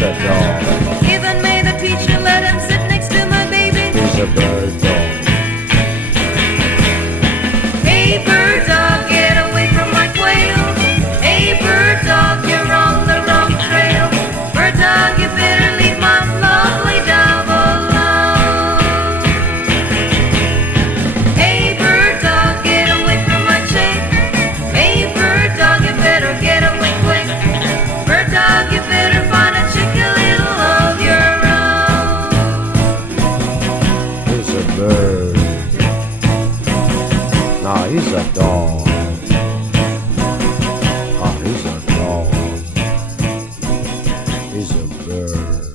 not a dog. Even may the teacher let him sit next to my baby. He's a bird dog. Hey bird dog, get away from my quail. Hey bird dog, you're on the wrong trail. Bird dog, you better leave my lovely dove alone. Hey bird dog, get away from my chain. Hey bird dog, you better get away quick. Bird dog, you better find a chicken little of your own. He's a bird. Nah, he's a dog. Ah, he's a dog. He's a bird.